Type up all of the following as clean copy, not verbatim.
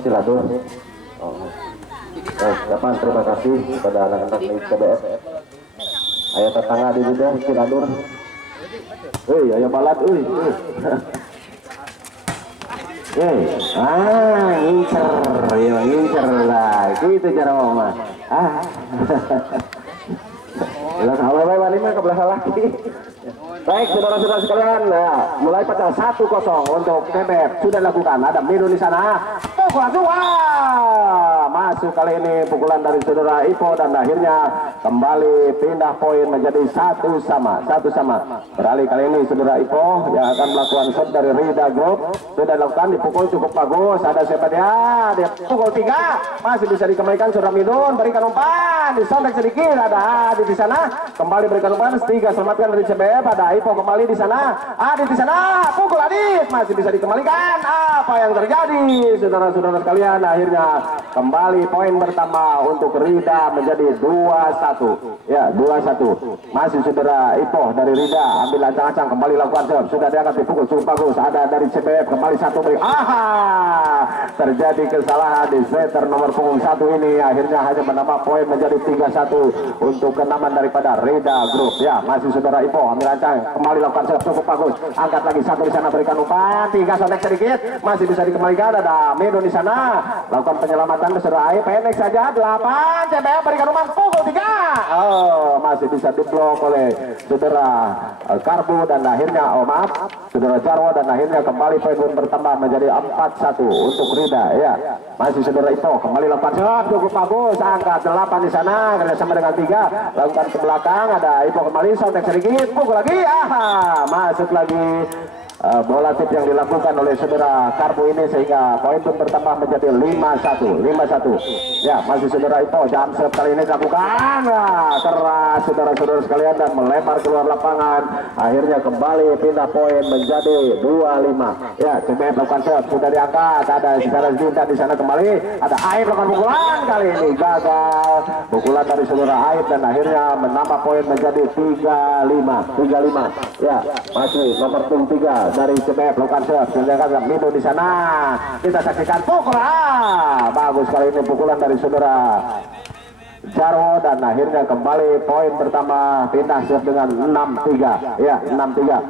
silatur. Oh. Kapan terima kasih kepada anak-anak milik CBF. Ayah tetangga di beda silatur. Ayah balat, ngincer, ya ngincer lah, gitu cara mama. Belah salah wani mah ke belah lagi. Baik, saudara-saudara sekalian, mulai pecah 1-0 untuk CBF sudah dilakukan. Ada Miru di sana, pukulan dua, masuk kali ini pukulan dari saudara Ipo dan akhirnya kembali pindah poin menjadi 1-1. Beralih kali ini saudara Ipo yang akan melakukan shot dari Rida Group sudah dilakukan, dipukul cukup bagus. Ada siapa dia pukul 3, masih bisa dikembalikan saudara Midun, berikan umpan, disontek sedikit, ada Adi di sana, kembali berikan umpan, 3 selamatkan dari CBF. Ada Ipo kembali di sana, Adit di sana, pukul Adit, masih bisa dikembalikan. Apa yang terjadi saudara-saudara sekalian? Akhirnya kembali poin pertama untuk Rida menjadi 2-1. Ya, 2-1. Masih saudara Ipo dari Rida, ambil ancang-ancang, kembali lakukan serve, sudah diangkat, dipukul cukup bagus. Ada dari CBF kembali 1 beri. Terjadi kesalahan di setter nomor punggung 1 ini, akhirnya hanya menambah poin menjadi 3-1 untuk kenaman daripada Rida Group. Ya, masih saudara Ipo ambil ancang, kembali lakukan serve cukup bagus, angkat lagi 1 di sana, berikan umpan, 3 sontek sedikit, masih bisa dikembalikan. Ada Medo di sana, lakukan penyelamatan ke saudara Aib, pendek saja, 8 CBF berikan umpan, pukul 3. Masih bisa diblok oleh saudara Karbu dan akhirnya saudara Jarwo, dan akhirnya kembali poin bertambah menjadi 4-1 untuk Rida. Ya, masih saudara Ipo kembali lakukan serve cukup bagus, angkat 8 di sana, kerjasama dengan 3, lakukan ke belakang. Ada Ipo kembali sontek sedikit, pukul lagi, masuk lagi. Bola tip yang dilakukan oleh saudara Karbu ini sehingga poin pun bertambah menjadi 5-1. Ya, masih saudara Ipo, jam serve kali ini dilakukan keras saudara-saudara sekalian dan melebar keluar lapangan. Akhirnya kembali pindah poin menjadi 2-5. Ya, CBF lakukan serve, sudah diangkat, ada secara Zinta di sana, kembali ada Aib lakukan pukulan, kali ini gagal pukulan dari saudara Aib dan akhirnya menambah poin menjadi 3-5. Ya, masih nomor punggung 3 dari CBF lakukan serve, sedangkan Mido di sana, kita saksikan pukul, bagus kali ini pukulan dari saudara Jarwo dan akhirnya kembali poin pertama pindah serve dengan 6-3. Ya, 6-3.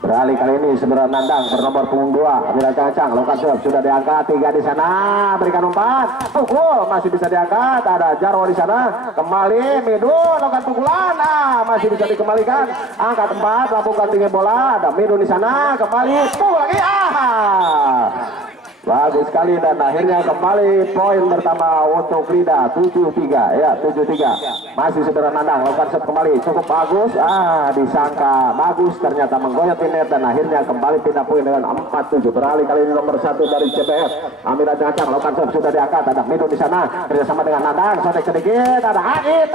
Beralih kali ini saudara Nandang bernomor punggung 2, ambil ancang-ancang, lakukan serve, sudah diangkat, 3 di sana, berikan umpan, pukul, masih bisa diangkat. Ada Jarwo di sana, kembali Mido lakukan pukulan, masih bisa dikembalikan, angkat 4, lakukan tinggi bola. Ada Mido di sana, kembali pukul lagi, bagus sekali dan akhirnya kembali poin pertama untuk Rida 7-3. Ya, 7-3. Masih saudara Nandang lakukan serve kembali cukup bagus, disangka bagus, ternyata menggoyot net dan akhirnya kembali pindah poin dengan 4-7. Beralih kali ini nomor 1 dari CBF, ambil ancang-ancang, lakukan serve, sudah diangkat. Ada Mido di sana, kerjasama dengan Nandang, sontek sedikit, ada Adit,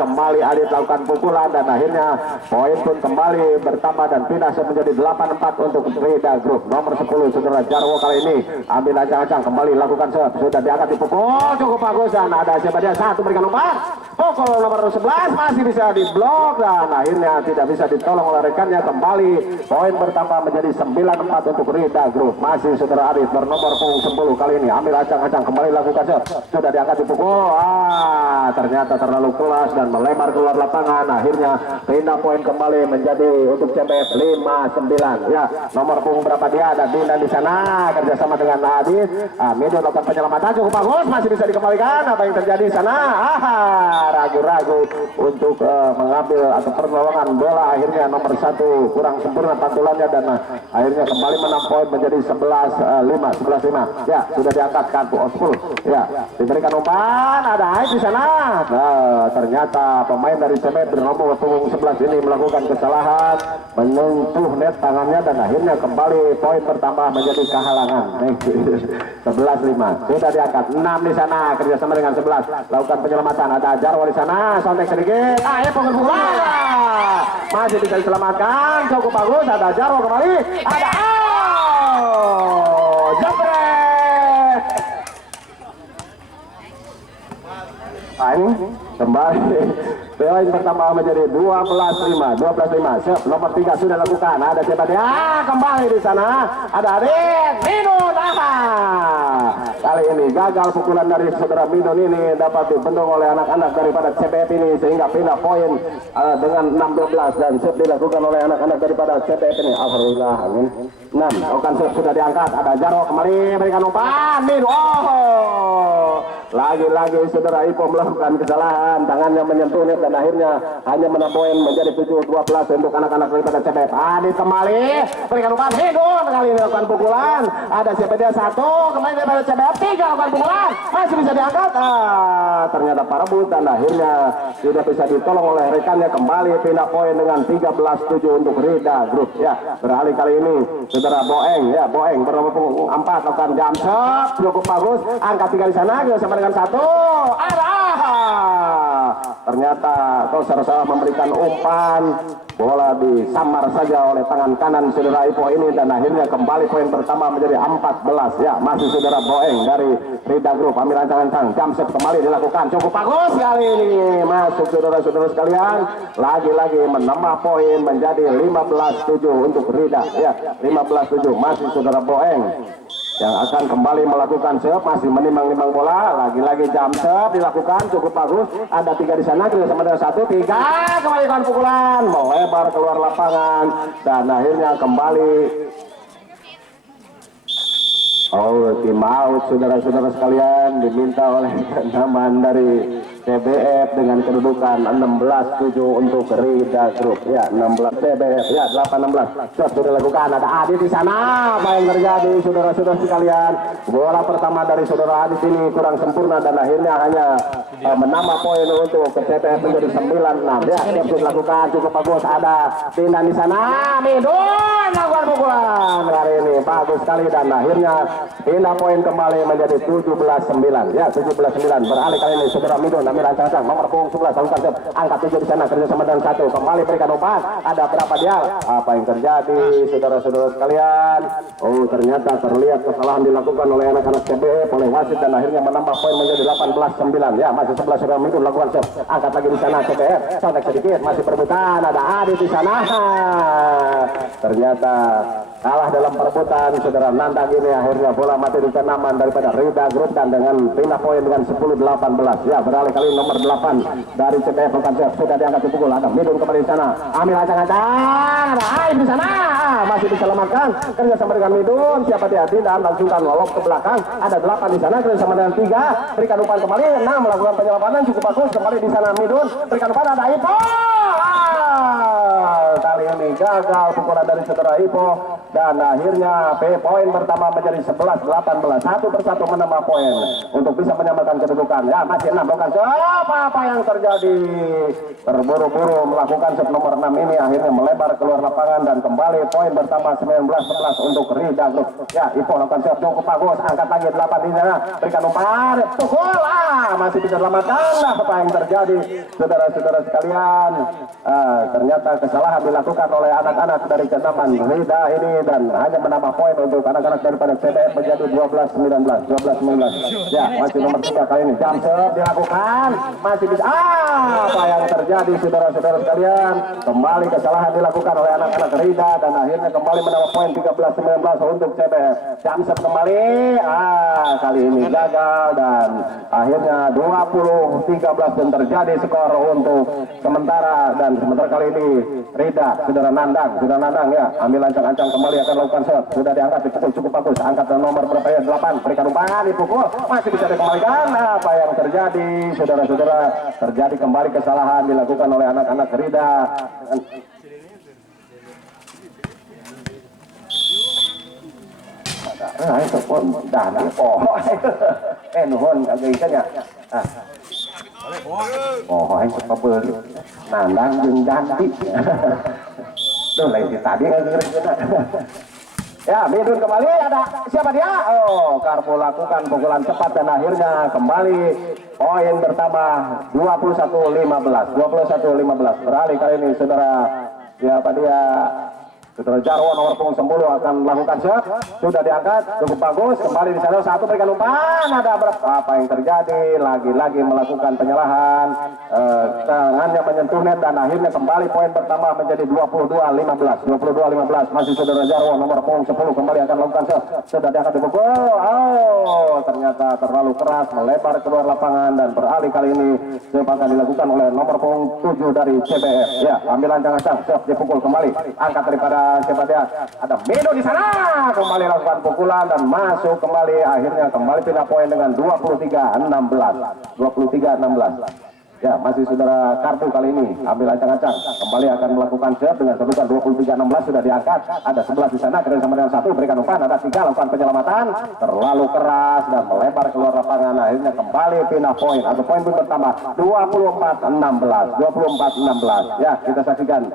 kembali Adit lakukan pukulan dan akhirnya poin pun kembali bertambah dan pindah menjadi 8-4 untuk Rida Group. Nomor 10 saudara Jarwo kali ini ambil ancang-ancang, kembali lakukan serve, sudah diangkat, dipukul cukup bagus dan ada siapa dia, 1 berikan umpan, pukul nomor 11, masih bisa diblok dan akhirnya tidak bisa ditolong oleh rekannya. Kembali poin bertambah menjadi 9-4 untuk Rida Group. Masih saudara Arif bernomor punggung 10 kali ini ambil ancang-ancang, kembali lakukan serve, sudah diangkat, dipukul, ternyata terlalu kelas dan melebar keluar lapangan. Akhirnya pindah poin kembali menjadi untuk CBF 5-9. Ya, nomor punggung berapa dia, ada Dinda di sana, kerjasama dengan Adit, Mido lakukan penyelamatan cukup bagus, masih bisa dikembalikan. Apa yang terjadi di sana, ragu-ragu untuk mengambil atau pertolongan bola. Akhirnya nomor 1 kurang sempurna pantulannya dan akhirnya kembali menang poin menjadi 11-5. Ya, sudah diangkat kartu Ospul. Ya, diberikan umpan, ada Aib di sana. Ternyata pemain dari CBF bernomor punggung 11 ini melakukan kesalahan, menyentuh net tangannya dan akhirnya kembali poin bertambah menjadi kehalangan. 11-5. Sudah diangkat, 6 di sana, kerjasama dengan 11, lakukan penyelamatan. Ada Jarwo di sana, sontek sedikit, pukul bola, masih bisa diselamatkan, cukup bagus. Ada Jarwo kembali, ada jebret. Ini kembali Poin pertama menjadi 12-5. 12-5. Siap, nomor 3 sudah lakukan. Ada siapa dia? Kembali di sana. Ada Adit Minun. Kali ini gagal pukulan dari saudara Minun ini dapat dibendung oleh anak-anak daripada CBF ini sehingga pindah poin dengan 6-12 dan siap dilakukan oleh anak-anak daripada CBF ini. Alhamdulillah, amin. 6. Okan sudah diangkat. Ada Jarok kembali berikan umpan. Minun. Lagi-lagi saudara Ipo melakukan kesalahan, tangannya menyentuh net dan akhirnya hanya menang poin menjadi 7-12 untuk anak-anak daripada CBF. Adit kembali berikan umpan. Hidung kali ini lakukan pukulan. Ada siapa dia? 1 kembali daripada CBF. 3 lakukan pukulan. Masih bisa diangkat. Ternyata parebut dan akhirnya tidak bisa ditolong oleh rekannya. Kembali pindah poin dengan 13-7 untuk Rida Group. Ya, beralih kali ini saudara Boeng. Ya, Boeng bernomor 4 lakukan jam shot cukup bagus. Angka 3 di sana sama dengan 1 arah. Ternyata Kauser salah memberikan umpan, bola disamar saja oleh tangan kanan saudara Ipo ini dan akhirnya kembali poin pertama menjadi 14. Ya, masih saudara Boeng dari Rida Group. Ambil ancang-ancang, jam set kembali dilakukan cukup bagus kali ini masuk saudara-saudara sekalian. Lagi-lagi menambah poin menjadi 15-7 untuk Rida. Ya, 15-7 masih saudara Boeng yang akan kembali melakukan serve, masih menimbang-nimbang bola. Lagi-lagi jam serve dilakukan cukup bagus. Ada 3 di sana, kita sama dengan 1, 3 kembali kan pukulan melebar keluar lapangan dan akhirnya kembali tim out saudara-saudara sekalian diminta oleh teman dari CBF dengan kedudukan 16-7 untuk Rida Group. Ya, 16 CBF. Ya, 8-16. Sudah dilakukan. Ada Adit di sana. Apa yang terjadi saudara-saudara sekalian? Bola pertama dari saudara Adit ini kurang sempurna dan akhirnya hanya menambah poin untuk ke CBF menjadi 9-6. Ya, sudah dilakukan cukup bagus. Ada Tindan di sana. Midun lakukan pukulan hari ini bagus sekali dan akhirnya pindah poin kembali menjadi 17-9. Ya, 17-9. Beralih kali ini saudara Midun ambil ancang-ancang nomor punggung 11 lakukan angkat 7 di sana kerjasama dengan 1 kembali berikan umpan. Ada berapa dia? Apa yang terjadi saudara-saudara sekalian? Ternyata terlihat kesalahan dilakukan oleh anak-anak CBF oleh wasit dan akhirnya menambah poin menjadi 18-9. Ya, masih 11 saudara Midun lakukan angkat lagi di sana CBF. Sontek sedikit masih perebutan. Ada Adit di sana. Ternyata kalah dalam perebutan saudara Nandang ini. Akhirnya bola mati di kenaman daripada Rida Group dan dengan pindah poin dengan 10-18. Ya, beralih kali nomor 8 dari CBF sudah diangkat dipukul. Ada Midun kembali di sana. Ambil ancang-ancang. Ada Aib di sana. Masih diselamatkan. Kerja sama dengan Midun. Siapa dia? Tidak langsungkan lolos ke belakang. Ada 8 di sana. Kerja sama dengan 3. Berikan umpan kembali. 6 melakukan penyelamatan cukup bagus. Kembali di sana Midun. Berikan umpan. Ada Ipo. Kali ini gagal pukulan dari saudara Ipo dan akhirnya poin pertama menjadi 11-18. Satu persatu menambah poin untuk bisa menyamakan kedudukan. Ya, masih 6 bukan apa yang terjadi. Terburu-buru melakukan set nomor 6 ini akhirnya melebar keluar lapangan dan kembali poin pertama 19-11 untuk Rida Group. Ya, Ipo lakukan set cukup bagus. Angkat lagi 8 di sana. Berikan umpan. Pukul. Masih bisa selamatkan. Apa yang terjadi saudara-saudara sekalian? Ternyata kesalahan dilakukan oleh anak-anak dari Kenaman Rida ini dan hanya menambah poin untuk anak-anak daripada CBF menjadi 12-19. 12-19. Ya, masih nomor 3 kali ini jam serve dilakukan masih bisa. Apa yang terjadi saudara-saudara sekalian? Kembali kesalahan dilakukan oleh anak-anak Rida dan akhirnya kembali menambah poin 13-19 untuk CBF. Jam serve kembali. Kali ini gagal dan akhirnya 20-13 dan terjadi skor untuk sementara dan sementara kali ini Rida saudara Nandang ya ambil ancang-ancang kembali akan lakukan shot. Sudah diangkat dipukul cukup bagus. Angkat nomor berapa ya? 8. Berikan umpan dipukul masih bisa dikembalikan. Apa yang terjadi saudara-saudara? Terjadi kembali kesalahan dilakukan oleh anak-anak Rida. Itu pun dan nuhun kagak ya. Anh có bơ Nandang jeung Dandi. Tuh lagi tadi ya, Midun kembali. Ada siapa dia? Karpo lakukan pukulan cepat dan akhirnya kembali poin pertama 21-15. 21-15. Beralih kali ini saudara siapa dia? Saudara Jarwo nomor punggung 10 akan melakukan shot, sudah diangkat, cukup bagus, kembali di sana satu berikan umpan, ada apa yang terjadi, lagi-lagi melakukan penyalahan, tangannya menyentuh net dan akhirnya kembali poin pertama menjadi 22-15, 22-15, masih saudara Jarwo nomor punggung 10 kembali akan melakukan shot, sudah diangkat dipukul, ternyata terlalu keras, melebar keluar lapangan dan beralih kali ini akan dilakukan oleh nomor punggung 7 dari CBF, ya ambil ancang-ancang, shot dipukul kembali, angkat daripada siapa dia? Ada Medo di sana, kembali lakukan pukulan dan masuk kembali, akhirnya kembali pindah poin dengan 23-16, 23-16. Ya, masih saudara Kartu kali ini ambil ancang-ancang, kembali akan melakukan shot dengan kedudukan 23-16 sudah diangkat, ada 11 di sana, kerja sama dengan 1 berikan umpan, ada 3 lakukan penyelamatan, terlalu keras dan melebar keluar lapangan, akhirnya kembali pindah poin atau poin pertama 24-16, 24-16. Ya, kita saksikan.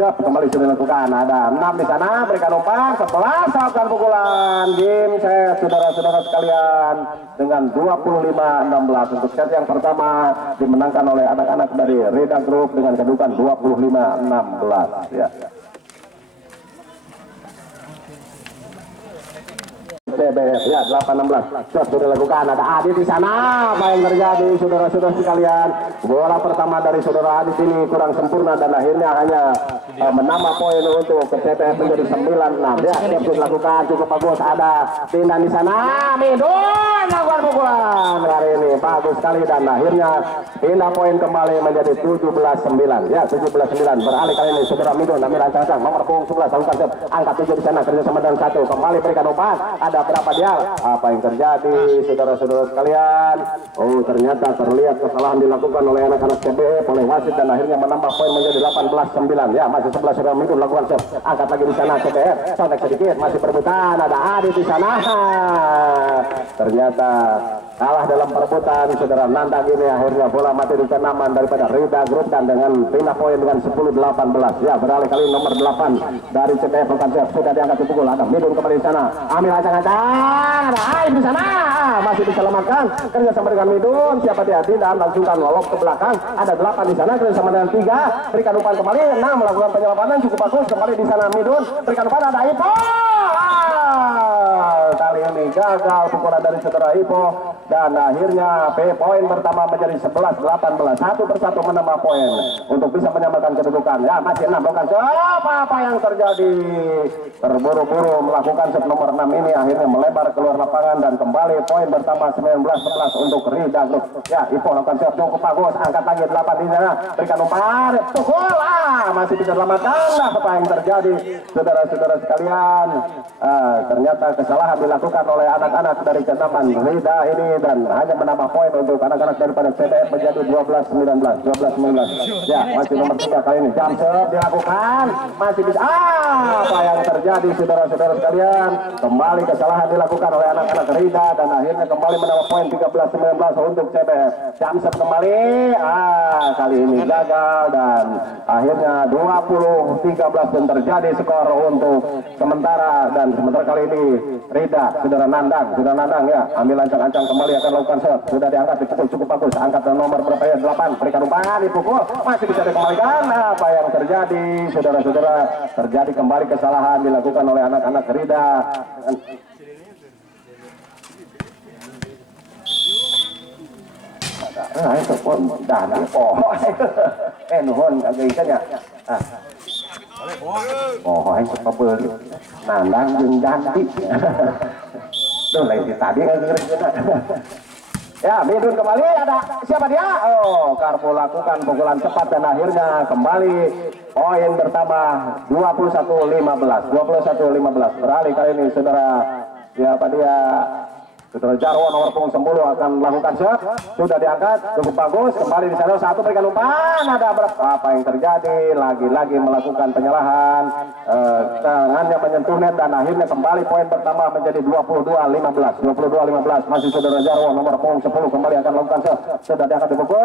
Kembali sudah dilakukan, ada 6 di sana, berikan umpan, 11 lakukan pukulan, game set saudara-saudara sekalian dengan 25-16 untuk set yang pertama dimenangkan oleh anak-anak dari Reda Group dengan kedudukan 25-16 ya. CBF ya 18-16 shot sudah dilakukan, ada Adit di sana, apa yang terjadi saudara-saudara sekalian, bola pertama dari saudara Adit ini kurang sempurna dan akhirnya hanya menambah poin untuk ke CBF menjadi 9-6 ya, siap sudah dilakukan, cukup bagus, ada pindah di sana, Midun lakukan pukulan hari ini bagus sekali dan akhirnya pindah poin kembali menjadi 17-9 ya, 17-9 beralih kali ini saudara Midun ambil ancang-ancang nomor punggung 11 lakukan shot, angkat 7 di sana, kerjasama dengan 1, kembali berikan umpan, ada berapa dia? Apa yang terjadi saudara-saudara sekalian? Ternyata terlihat kesalahan dilakukan oleh anak-anak CBF oleh wasit dan akhirnya menambah poin menjadi 18-9 ya, masih 11 sudah Midun lakukan shot, angkat lagi di sana CBF, sontek sedikit, masih perebutan, ada Adit di sana, ternyata kalah dalam perebutan saudara Nandang ini, akhirnya bola mati di kenaman daripada Rida Group dan dengan pindah poin dengan 10-18 ya, beralih kali nomor 8 dari CBF sudah diangkat dipukul, ada Midun kembali di sana, ambil ancang-ancang, ada Aib di sana, masih diselamatkan, kerja sama dengan Midun, siapa dia? Tidak, langsungkan lolos ke belakang, ada 8 di sana, kerja sama dengan 3, berikan umpan kembali, 6 melakukan penyelamatan cukup bagus, kembali di sana Midun, berikan umpan, ada Ipo, kali ini gagal pukulan dari saudara Ipo dan akhirnya poin pertama menjadi 11-18, satu persatu menambah poin untuk bisa menyamakan kedudukan ya, masih 6 bukan apa yang terjadi, terburu-buru melakukan set nomor 6 ini akhirnya melebar keluar lapangan dan kembali poin pertama 19-11 untuk Rida Group ya, Ipo lakukan set cukup bagus, angkat lagi 8 di sana, berikan umpan, pukul, masih bisa selamatkan, apa yang terjadi saudara-saudara sekalian, ternyata kesalahan dilakukan oleh anak-anak dari kenaman Rida ini dan hanya menambah poin untuk anak-anak daripada CBF menjadi 12-19 ya, masih nomor 3 kali ini jump shot dilakukan, masih bisa, apa yang terjadi saudara-saudara sekalian, kembali kesalahan dilakukan oleh anak-anak Rida dan akhirnya kembali menambah poin 13-19 untuk CBF, jump shot kembali, kali ini gagal dan akhirnya 20-13 dan terjadi skor untuk sementara kali ini Rida saudara Nandang ya, ambil ancang-ancang kembali akan lakukan shot, sudah diangkat dipukul cukup bagus, angkat nomor berapa ya, 8, berikan umpan dipukul, masih bisa dikembalikan, apa yang terjadi saudara-saudara, terjadi kembali kesalahan dilakukan oleh anak-anak Rida. Itu pun dana nuhun agaknya anh có bơ Nandang jeung Janti tuh lagi tadi ya, Midun kembali, ada siapa dia? Karpo lakukan pukulan cepat dan akhirnya kembali poin pertama 21-15 beralih kali ini saudara siapa dia? Saudara Jarwo nomor punggung 10 akan melakukan shot, sudah diangkat cukup bagus, kembali di sana satu berikan umpan, ada apa yang terjadi, lagi-lagi melakukan penyalahan, tangannya menyentuh net dan akhirnya kembali poin pertama menjadi 22-15 masih saudara Jarwo nomor punggung 10 kembali akan melakukan shot, sudah diangkat dipukul,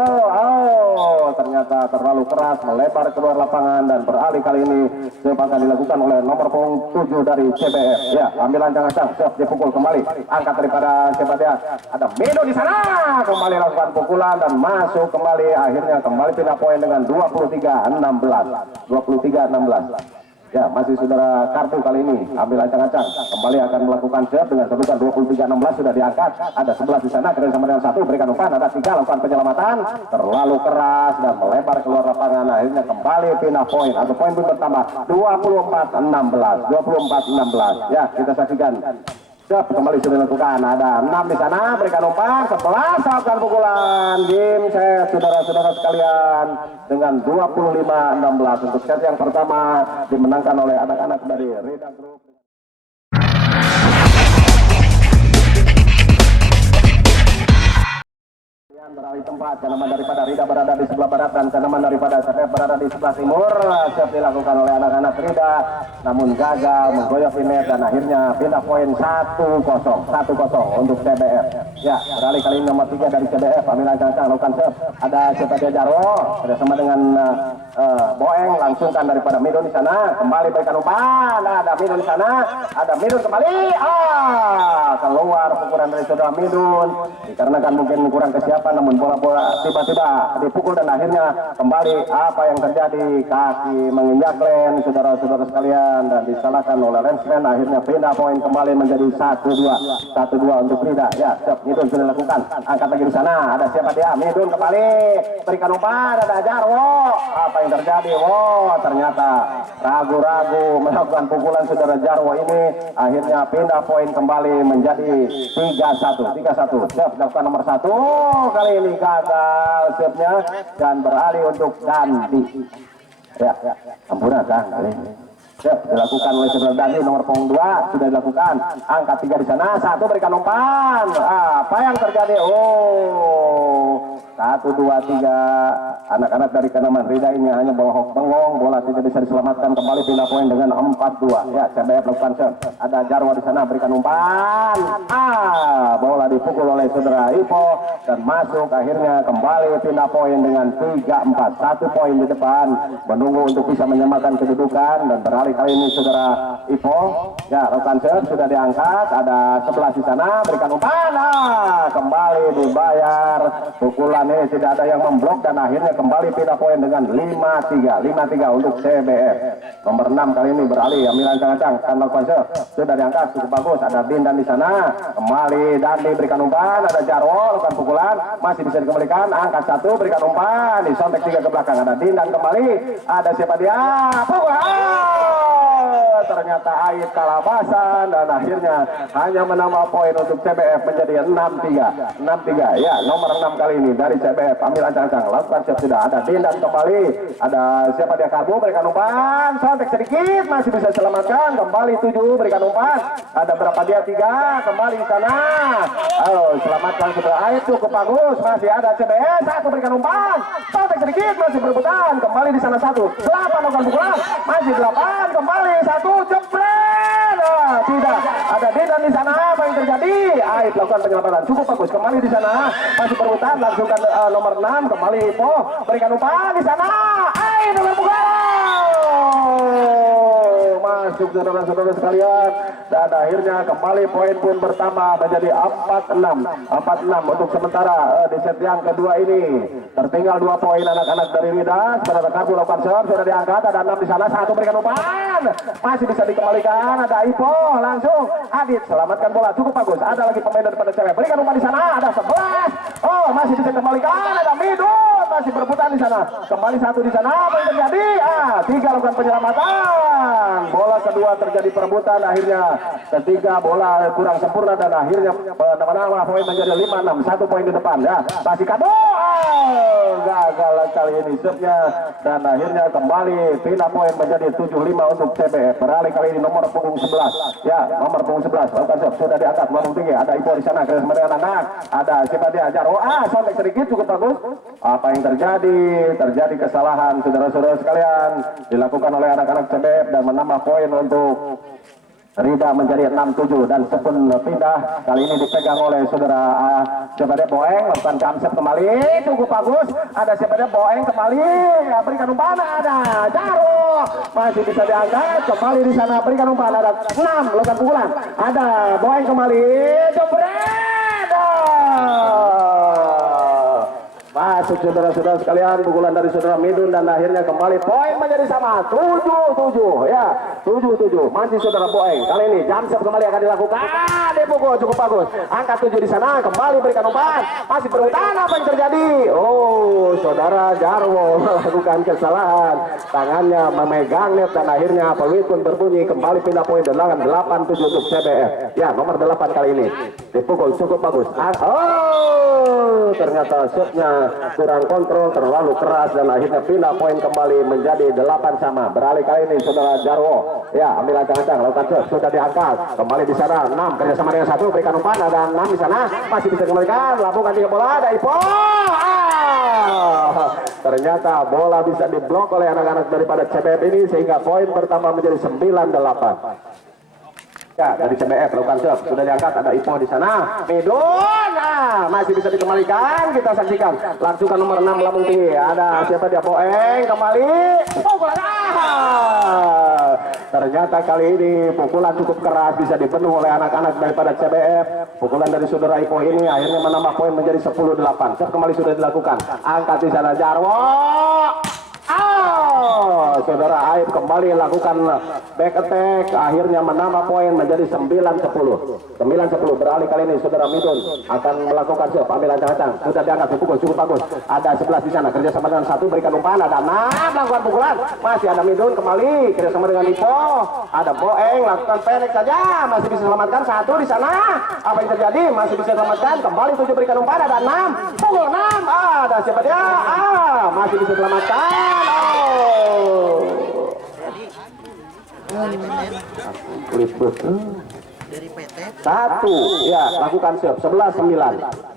ternyata terlalu keras, melebar keluar lapangan dan beralih kali ini akan dilakukan oleh nomor punggung 7 dari CBF ya, ambil ancang-ancang shot dipukul kembali, angkat daripada siapa dia? Ada Medo di sana, kembali lakukan pukulan dan masuk kembali, akhirnya kembali pindah poin dengan 23-16 Ya, masih saudara kartu kali ini ambil ancang-ancang, kembali akan melakukan serve dengan kedudukan 23-16 sudah diangkat. Ada 11 di sana, kerja sama dengan 1 berikan umpan, ada 3 lakukan penyelamatan, terlalu keras dan melebar keluar lapangan. Akhirnya kembali pindah poin atau poin pun bertambah 24-16, 24-16. Ya, kita saksikan. Siap, kembali sudah dilakukan. Ada 6 di sana, berikan umpan, 11 lakukan pukulan. Game set saudara-saudara sekalian dengan 25-16 untuk set yang pertama dimenangkan oleh anak-anak dari Rida Group. Beralih tempat, kanaman daripada Rida berada di sebelah barat dan kanaman daripada Safef berada di sebelah timur. Siap dilakukan oleh anak-anak Rida, namun gagal menggoyok net dan akhirnya pindah poin 1-0 untuk CBF. Ya, beralih kali ini nomor 3 dari CBF, ambil ancang-ancang lakukan serve. Ada Sepadia Jarwo bersama dengan Boeng, langsungkan daripada Midun di sana, kembali berikan umpan. Ada Midun di sana, ada Midun kembali. Keluar pukulan dari saudara Midun dikarenakan mungkin kurang kesiapan, namun bola-bola tiba-tiba dipukul dan akhirnya kembali apa yang terjadi, kaki menginjak lem saudara-saudara sekalian dan disalahkan oleh Lensman. Akhirnya pindah poin kembali menjadi 1-2 untuk Rida. Ya, siap, Midun sudah lakukan, angkat lagi di sana, ada siapa dia, Midun kembali berikan umpan, ada Jarwo. Apa yang terjadi? Ternyata ragu-ragu melakukan pukulan saudara Jarwo ini, akhirnya pindah poin kembali menjadi 3-1. Siap, dilakukan nomor 1, kali ini gagal serve-nya dan beralih untuk Dandi. Ya, ampun kali ini. Siap, dilakukan oleh saudara Dandi nomor punggung 2 sudah dilakukan, angkat 3 di sana, 1 berikan umpan. Apa yang terjadi? 1, 2, 3. Anak-anak dari Kanaman Rida ini hanya bola bengong, bola tidak bisa diselamatkan, kembali pindah poin dengan 4-2. Ya, CBF lakukan serve. Ada Jarwo di sana berikan umpan. Bola dipukul oleh saudara Ipo dan masuk, akhirnya kembali pindah poin dengan 3-4. 1 poin di depan, menunggu untuk bisa menyamakan kedudukan dan beralih kali ini saudara Ipo. Ya, lakukan serve sudah diangkat, ada 11 di sana berikan umpan. Kembali dibayar. Pukulan ini tidak ada yang memblok dan akhirnya kembali pindah poin dengan 5-3 untuk CBF. Nomor 6 kali ini beralih, ambil ancang-ancang kan lakukan serve sudah diangkat, cukup bagus. Ada Dindan di sana, kembali Dandi berikan umpan, ada Jarwo lakukan pukulan, masih bisa dikembalikan, angkat 1 berikan umpan, disontek 3 ke belakang, ada Dindan kembali, ada siapa dia, ternyata Ait kalabasan dan akhirnya hanya menambah poin untuk CBF menjadi 6-3. Ya, nomor 6 kali ini dari CBF, ambil ancang-ancang lakukan serve sudah, ada Dindan kembali, ada siapa dia, Karbo berikan umpan, sontek sedikit masih bisa selamatkan, kembali 7 berikan umpan, ada berapa dia, 3 kembali di sana, selamatkan sudah Ait, cukup bagus, masih ada CBF, 1 berikan umpan, sontek sedikit masih berebutan, kembali di sana 1, 8 lakukan pukulan, masih 8 kembali 1 jebret. Tidak ada Dindan di sana, apa yang terjadi? Ait lakukan penyelamatan, cukup bagus, kembali di sana masih berebutan, langsungkan nomor 6 kembali Po berikan umpan di sana, Ait nomor masuk saudara-saudara sekalian dan akhirnya kembali poin pun bertambah menjadi 4-6 untuk sementara di set yang kedua ini. Tertinggal 2 poin anak-anak dari Rida. Saudara Karbu lakukan serve sudah diangkat, ada 6 di sana, 1 berikan umpan, masih bisa dikembalikan, ada Ipo langsung Adit selamatkan bola, cukup bagus, ada lagi pemain daripada cewek berikan umpan di sana, ada 11, masih bisa dikembalikan, ada Midun masih berebutan di sana, kembali 1 di sana, apa yang terjadi? 3 lakukan penyelamatan, bola kedua terjadi perebutan, akhirnya ketiga bola kurang sempurna dan akhirnya nama-nama poin menjadi 5-6, 1 poin di depan. Ya, masih Kado gagal kali ini serve-nya dan akhirnya kembali pindah poin menjadi 7-5 untuk CBF. Beralih kali ini nomor punggung 11. Ya, nomor punggung 11 lakukan serve sudah diangkat melambung tinggi, ada Ipo di sana kerjasama dengan anak, ada siapa dia, Jarwo, sontek sedikit cukup bagus. Apa yang terjadi? Terjadi kesalahan saudara-saudara sekalian dilakukan oleh anak-anak CBF dan menambah poin untuk Rida menjadi 6-7 dan sepun pindah kali ini dipegang oleh saudara siapa dia, Boeng lakukan kamset kembali, cukup bagus, ada siapa dia, Boeng kembali, ya, berikan umpan, ada Jarwo masih bisa diangkat, kembali di sana berikan umpan, ada 6 lakukan pukulan, ada Boeng kembali, jebret, Masuk saudara-saudara sekalian, pukulan dari saudara Midun dan akhirnya kembali poin menjadi sama 7-7 ya, 7-7 masih saudara Boeng. Kali ini jam kembali akan dilakukan, dipukul cukup bagus, angka 7 di sana, kembali berikan umpan, masih berurutan, apa yang terjadi? Oh, saudara Jarwo melakukan kesalahan, tangannya memegang net dan akhirnya peluit pun berbunyi, kembali pindah poin dan 8-7 untuk CBF ya, nomor 8 kali ini dipukul cukup bagus. Oh, ternyata shotnya kurang kontrol, terlalu keras dan akhirnya pindah poin kembali menjadi 8 sama. Beralih kali ini saudara Jarwo ya, ambil ancang-ancang, lakukan shot, sudah diangkat, kembali di sana 6 kerjasama dengan 1, berikan umpan, ada 6 di sana, masih bisa dikembalikan, lambungkan 3 bola, ada Ipo. Ternyata bola bisa diblok oleh anak-anak daripada CBF ini sehingga poin pertama menjadi 9-8. Ya, dari CBF lakukan shot, sudah diangkat, ada Ipo di sana. Midun, masih bisa dikembalikan, kita saksikan. Langsungkan nomor 6 lambung tinggi. Ada siapa dia? Boeng kembali. Pukulan. Ternyata kali ini pukulan cukup keras bisa dipenuhi oleh anak-anak daripada CBF. Pukulan dari saudara Ipo ini akhirnya menambah poin menjadi 10-8. Shot kembali sudah dilakukan. Angkat di sana Jarwo. Saudara Aib kembali lakukan back attack, akhirnya menambah poin menjadi 9-10. 9-10. Beralih kali ini saudara Midun akan melakukan shot, ambil ancang-ancang, sudah diangkat, dipukul cukup bagus. Ada 11 di sana, kerjasama dengan 1, berikan umpan, ada 6 melakukan pukulan, masih ada Midun kembali kerjasama dengan Ipo, ada Boeng lakukan pendek saja, masih bisa selamatkan 1 di sana. Apa yang terjadi? Masih bisa selamatkan, kembali 7 berikan umpan, ada 6, pukul 6, ada siapa dia? Masih bisa selamatkan. Dari PT 1 ya, lakukan siap 11-9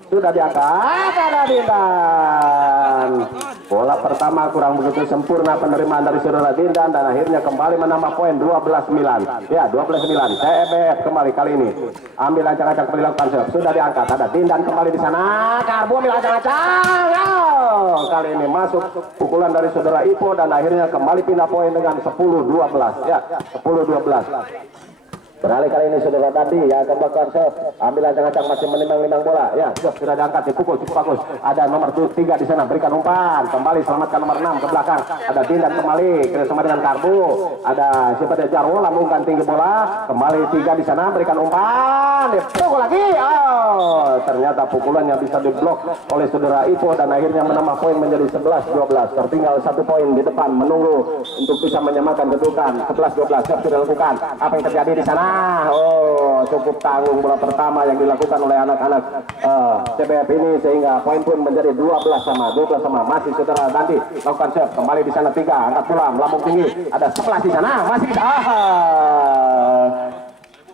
sudah diangkat, ada Dindan. Bola pertama kurang begitu sempurna penerimaan dari saudara Dindan dan akhirnya kembali menambah poin 12-9 ya, 12-9. CBF kembali kali ini ambil ancang-ancang, kembali lakukan siap, sudah diangkat, ada Dindan kembali di sana, Karbo ambil ancang-ancang. Kali ini masuk pukulan dari saudara Ipo dan akhirnya kembali pindah poin dengan 10-12 ya, 10-12. Beralih kali ini saudara Dandi ya, akan melakukan shot, ambil ancang-ancang, masih menimbang-nimbang bola ya, sudah diangkat, dipukul cukup bagus, ada nomor 3 di sana, berikan umpan, kembali selamatkan nomor 6 ke belakang, ada Dindan kembali kerjasama dengan Karbu, ada siapa dia? Jarwo, lambungkan tinggi bola, kembali 3 di sana, berikan umpan, dipukul lagi. Ternyata pukulannya bisa diblok oleh saudara Ipo dan akhirnya menambah poin menjadi 11-12. Tertinggal 1 poin di depan, menunggu untuk bisa menyamakan kedudukan. 11-12 siap sudah dilakukan. Apa yang terjadi di sana? Cukup tanggung bola pertama yang dilakukan oleh anak-anak CBF ini sehingga poin pun menjadi 12 sama. Masih saudara Dandi lakukan serve, kembali di sana 3, angkat bola melambung tinggi, ada 11 di sana, masih bisa.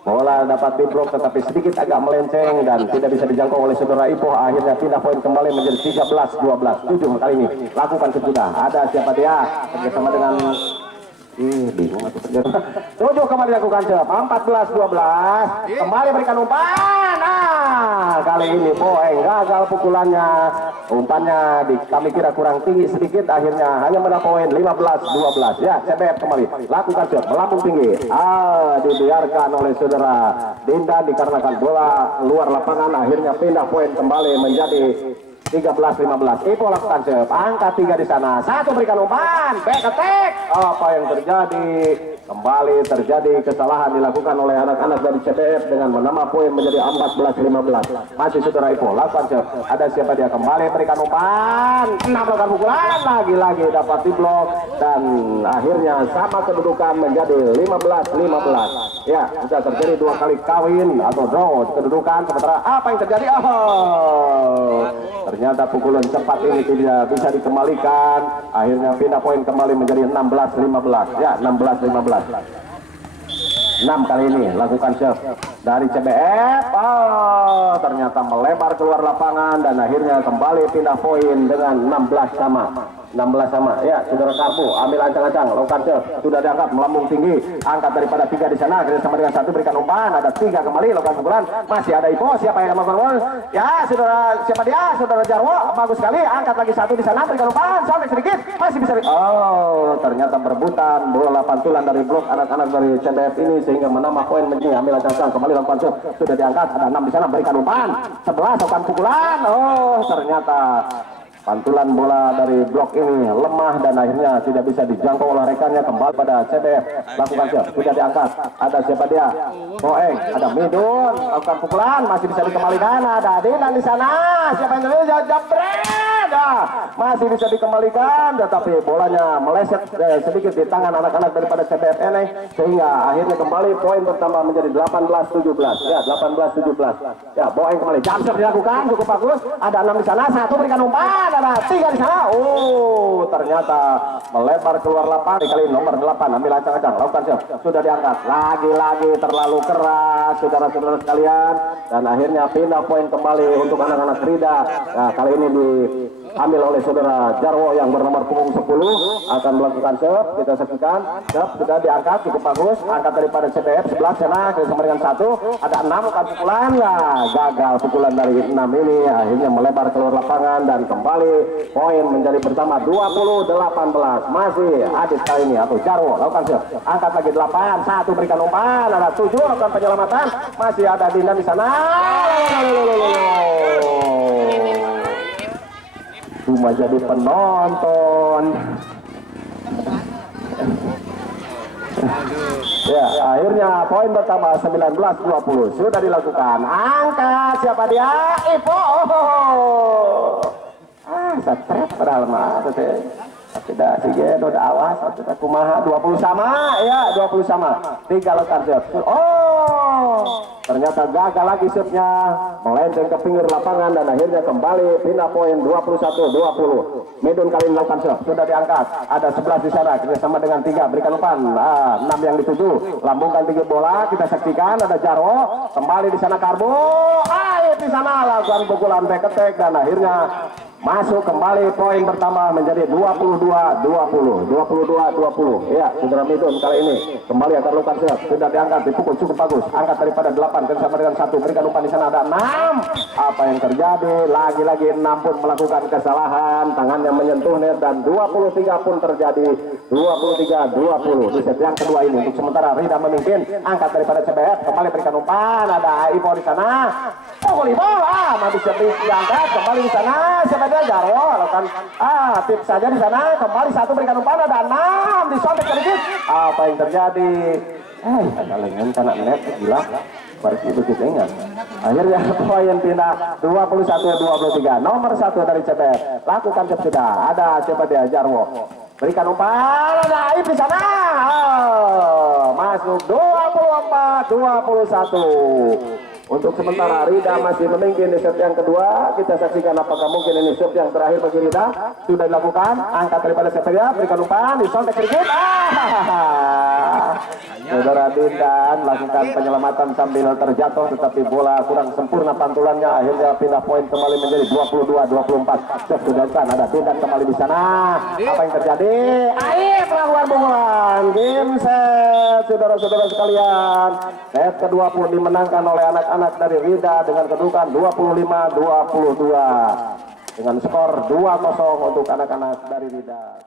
Bola dapat diblok tetapi sedikit agak melenceng dan tidak bisa dijangkau oleh saudara Ipo. Akhirnya pindah poin kembali menjadi 13-12. 7 kali ini lakukan sudah. Ada siapa dia? Bersama dengan bingung atau terjadi. 7 kembali lakukan serve, 14-12. Kembali berikan umpan. Kali ini Boeng gagal pukulannya. Umpannya kami kira kurang tinggi sedikit, akhirnya hanya mendapat poin 15-12 ya. CBF kembali lakukan shot melambung tinggi, dibiarkan oleh saudara Dinda dikarenakan bola luar lapangan, akhirnya pindah poin kembali menjadi 13-15. Ipo lakukan shot, angka 3 di sana, 1 berikan umpan, back attack. Apa yang terjadi? Kembali terjadi kesalahan dilakukan oleh anak-anak dari CBF dengan menambah poin menjadi 14-15. Masih saudara Ipo lakukan shot, ada siapa dia? Kembali berikan umpan, 6 melakukan pukulan, lagi-lagi dapat diblok dan akhirnya sama kedudukan menjadi 15-15 ya. Sudah terjadi 2 kali kawin atau draw kedudukan. Sementara apa yang terjadi? Ternyata pukulan cepat ini tidak bisa dikembalikan, akhirnya pindah poin kembali menjadi 16-15 ya, 16-15. 6 kali ini lakukan serve dari CBF, ternyata melebar keluar lapangan dan akhirnya kembali pindah poin dengan 16 sama. 16 sama ya, saudara Karbu ambil ancang-ancang, lakukan serve, sudah diangkat melambung tinggi, angkat daripada 3 di sana, kerjasama dengan 1 berikan umpan, ada 3 kembali lakukan pukulan, masih ada Ipo, siapa yang melakukan ya, saudara siapa dia? Saudara Jarwo, bagus sekali, angkat lagi 1 di sana, berikan umpan, sampai sedikit, masih bisa. Ternyata berebutan bola pantulan dari blok anak-anak dari CBF ini sehingga menambah poin menjadi, ambil ancang-ancang, kembali lakukan serve, sudah diangkat, ada 6 di sana, berikan umpan, 11 lakukan pukulan, ternyata Pantulan bola dari blok ini lemah dan akhirnya tidak bisa dijangkau oleh rekannya. Kembali pada CBF, lakukan siap, sudah diangkat. Ada siapa dia? Boeng, ada Midun, lakukan pukulan, masih bisa dikembalikan. Ada Dinan di sana. Siapa yang terjadi? Jabret, masih bisa dikembalikan, tetapi bolanya meleset sedikit di tangan anak-anak daripada CBF ini, sehingga akhirnya kembali poin bertambah menjadi 18-17. Ya, 18-17. Ya, Boeng kembali. Jump shot dilakukan, cukup bagus. Ada 6 di sana, 1 berikan umpan. Ada 3 di sana. Ternyata melebar keluar lapangan. Kali nomor 8 ambil ancang-ancang, lakukan siap, sudah diangkat. Lagi-lagi terlalu keras, saudara-saudara sekalian, dan akhirnya pindah poin kembali untuk anak-anak Rida. Nah, kali ini diambil oleh saudara Jarwo yang bernomor punggung 10, akan melakukan serve. Kita saksikan serve sudah diangkat, cukup bagus. Angkat daripada CBF 11 sana, sama dengan 1. Ada 6 kan pukulan. Nah, gagal pukulan dari 6 ini, akhirnya melebar keluar lapangan dan kembali poin menjadi bersama 20-18. Masih Adit kali ini atau Jarwo, lakukan serve. Angkat lagi 8, 1 berikan umpan. Ada 7 lakukan penyelamatan. Masih ada Dinda di sana. Cuma jadi penonton. Ya, akhirnya poin pertama 19-20 sudah dilakukan. Angkat siapa dia? Ipo. Stres padahal mah tidak sige udah awas sudah kumaha 20 sama ya 20 sama 3 lakukan serve. Ternyata gagal lagi serve-nya, melenceng ke pinggir lapangan dan akhirnya kembali pindah poin 21-20. Midun kali ini lakukan serve, sudah diangkat. Ada 11 di sana, kerjasama dengan 3 berikan umpan. 6 yang dituju, lambungkan tinggi bola. Kita saksikan ada Jarwo kembali di sana, Karbo di sana lakukan pukulan back attack dan akhirnya masuk kembali poin pertama menjadi 22-20. Ya, saudara Midun kali ini kembali akan lakukan serve, sudah diangkat, dipukul cukup bagus. Angkat daripada 8 bersama dengan 1 berikan umpan di sana ada 6. Apa yang terjadi? Lagi-lagi 6 pun melakukan kesalahan, tangannya menyentuh net dan 23 pun terjadi. 23-20 di set yang kedua ini. Untuk sementara Rida memimpin. Angkat daripada CBF, kembali berikan umpan, ada Ipo di sana. Pukul Ipo, bisa diangkat kembali di sana. Siapa dia? Jarwo lakukan tips saja di sana. Kembali 1 berikan umpan, ada 6 disontek sedikit. Apa yang terjadi? Ada lengan kena net, gila. Baris itu ingat. Akhirnya poin pindah 21-23. Nomor 1 dari CBF. Lakukan tips sudah. Ada siapa dia? Jarwo. Berikan umpan, ada Aib di sana. Masuk 24-21. Untuk sementara Rida masih memimpin di set yang kedua. Kita saksikan apakah mungkin ini set yang terakhir bagi Rida. Sudah dilakukan, angkat daripada CBF, berikan umpan, disontek sedikit. Saudara Dindan lakukan penyelamatan sambil terjatuh, tetapi bola kurang sempurna pantulannya. Akhirnya pindah poin kembali menjadi 22-24. Sudah kan ada Dindan kembali di sana. Apa yang terjadi? Aib melakukan pukulan. Game set, saudara-saudara sekalian. Set kedua pun dimenangkan oleh anak-anak dari Rida dengan kedudukan 25-22 dengan skor 2-0 untuk anak-anak dari Rida.